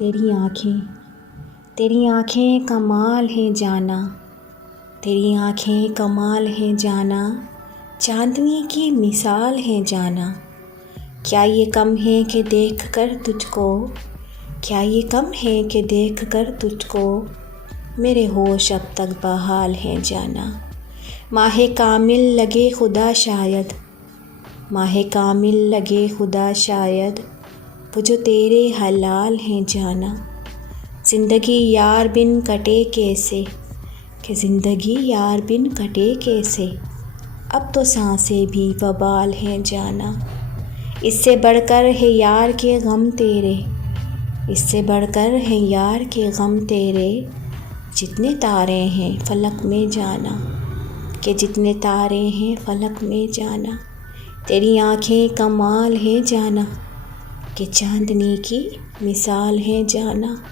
तेरी आँखें कमाल है जाना, तेरी आँखें कमाल है जाना, चांदनी की मिसाल है जाना। क्या ये कम है कि देख कर तुझको, क्या ये कम है कि देख कर तुझको, मेरे होश अब तक बहाल है जाना। माहे कामिल लगे खुदा शायद, माहे कामिल लगे खुदा शायद, वो जो तेरे हलाल हैं जाना। ज़िंदगी यार बिन कटे कैसे, कि ज़िंदगी यार बिन कटे कैसे, अब तो सांसें भी वबाल हैं जाना। इससे बढ़कर है यार के गम तेरे, इससे बढ़कर है यार के गम तेरे, जितने तारे हैं फलक में जाना, कि जितने तारे हैं फलक में जाना। तेरी आँखें कमाल है जाना, कि चांदनी की मिसाल है जाना।